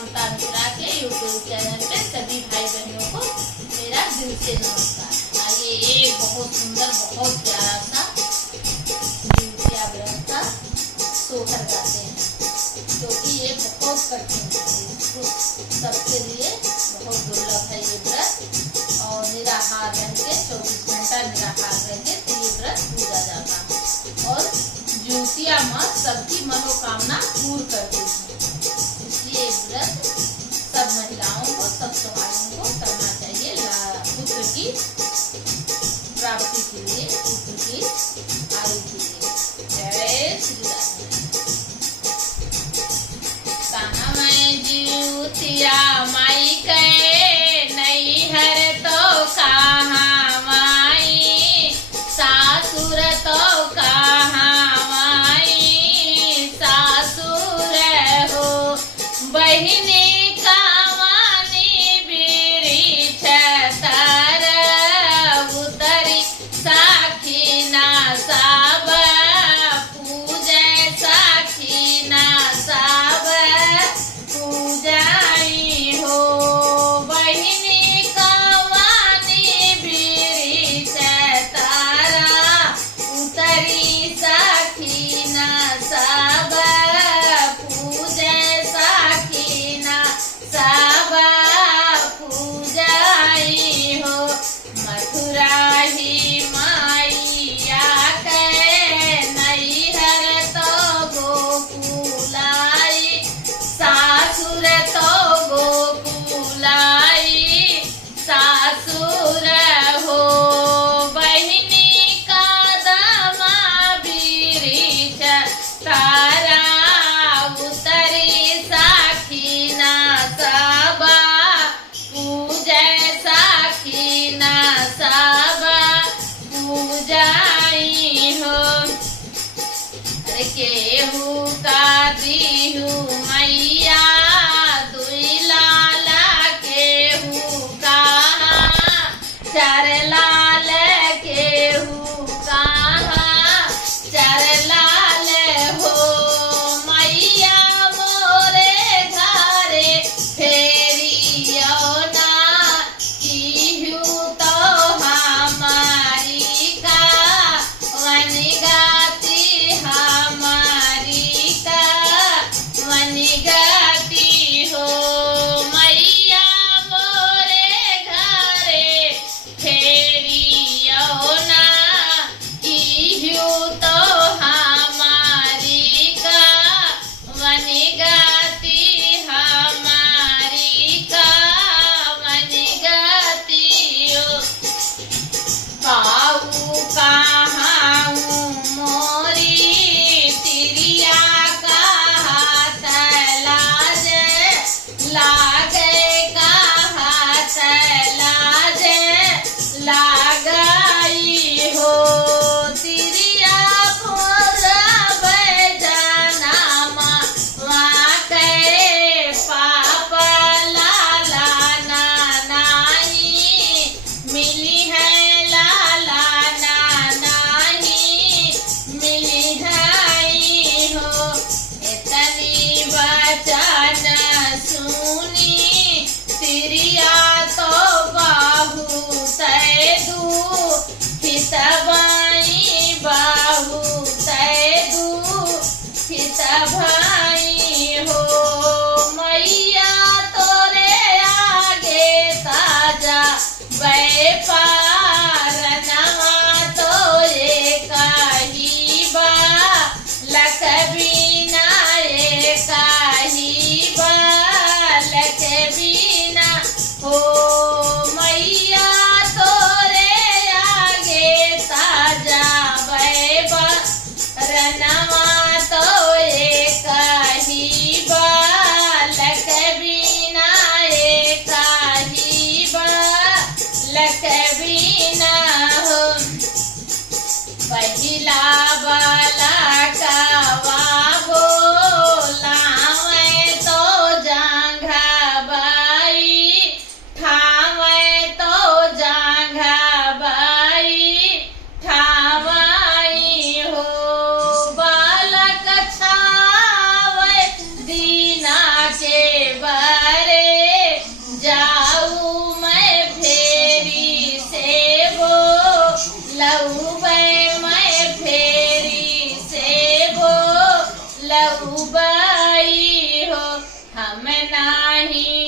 ममता मिश्रा के YouTube channel पे सभी भाई बहनों को मेरा दिल से नमस्कार। आइए एक बहुत सुंदर बहुत प्यारा सा जिउतिया व्रत का सोहर गाते हैं, क्योंकि ये बहुत कठिन है, सबके लिए बहुत दुर्लभ है ये व्रत। और निराहार रह के 24 घंटा निराहार रह के ये व्रत पूजा जाता है और जिउतिया माँ सबकी मनोकामना पूर्ण करती है। इसलिए व्रत सब महिलाओं को, सब सवालों को करना चाहिए पुत्र की प्राप्ति के लिए, पुत्र की आयु के लिए। जय श्री राम। कान्हा मैं जिउतिया माई के नैहर तो कहाँ माई, सासुर तो कहाँ माई, सासुर हो बहिनी केहू का दीहू मैया दुई लाला, केहू कहाँ चार लाल, केहू कहाँ चार लाल हो मैया मोरे घरे फेरियो ना, केहू तो हमारी का वनगाती गति हो मैया मोरे घरे फेरियो ना, केहू तो हमारी का वनगति, हमारी का वनगति हो। काऊ कहाँ मोरी तिरिया लागे कहाँ लाज लागई हो, तिरिया फोरब जनमा वहाँ के पाप लाला नानी मिली है, लाला नानी मिली है हो। इतनी बचन सुनी तिरिया तो बाहु तैदू हितबाई, बाहु तैदू हितबाई हो मैया तोरे आगे ताजा व्यापार नवा तो एक ही बा लख बिना, एक ही बालक बिना हो मैया तोरे आगे ताजा रनवा तो एक ही बालक बिना, एक ही बालक बिना हो। पहिला बाला कावा बोलावे तो जांघा बाई, ठावे तो जांघा बाई ठावाई हो। बालक छावे दीना के बा गई हो, हम नाही